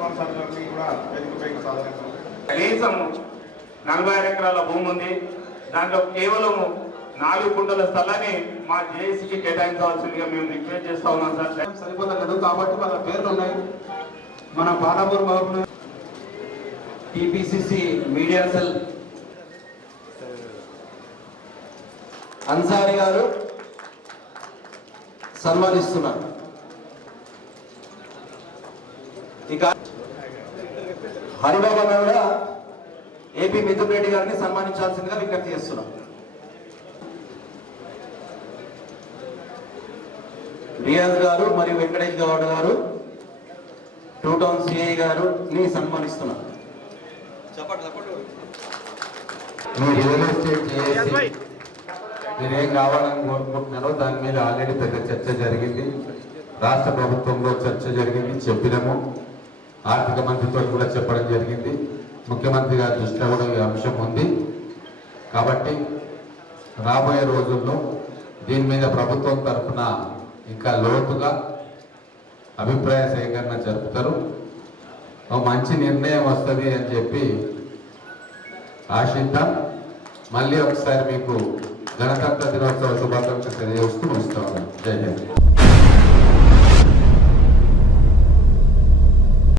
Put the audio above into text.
కొనసాగడానికి కూడా సాధన కనీసం నలభై ఆరు ఎకరాల భూమి ఉంది. దాంట్లో కేవలం నాలుగు కుంటల స్థలాన్ని మా జేఏసీకి కేటాయించవలసిందిగా మేము రిక్వెస్ట్ చేస్తా ఉన్నాం సార్. సరిపోతలేదు కాబట్టి వాళ్ళ పేర్లు ఉన్నాయి. మన Balapur Babu TPCC media cell Ansari గారు సన్మానిస్తున్నారు. ఇక హరిబాబు కూడా ఏపీ మిథున్ రెడ్డి గారిని సన్మానించాల్సిందిగా విజ్ఞప్తి చేస్తున్నాం. రియాజ్ గారు మరియు వెంకటేష్ గౌడ్ గారు టూ టౌన్ సిఐ గారు ని రియల్ ఎస్టేట్ చేసి మీరేం కావాలని కోరుకుంటున్నారో దాని మీద ఆల్రెడీ పెద్ద చర్చ జరిగింది. రాష్ట్ర ప్రభుత్వంలో చర్చ జరిగింది చెప్పినాము. ఆర్థిక మంత్రితో కూడా చెప్పడం జరిగింది. ముఖ్యమంత్రి గారి దృష్టిలో కూడా ఈ అంశం ఉంది. కాబట్టి రాబోయే రోజుల్లో దీని మీద ప్రభుత్వం తరఫున ఇంకా లోతుగా అభిప్రాయ సేకరణ జరుపుతారు. ఒక మంచి నిర్ణయం వస్తుంది అని చెప్పి ఆశిద్దాం. మళ్ళీ ఒకసారి మీకు గణతంత్ర దినోత్సవ శుభాకాంక్షలు తెలియజేస్తూ వస్తాను జై హింద్.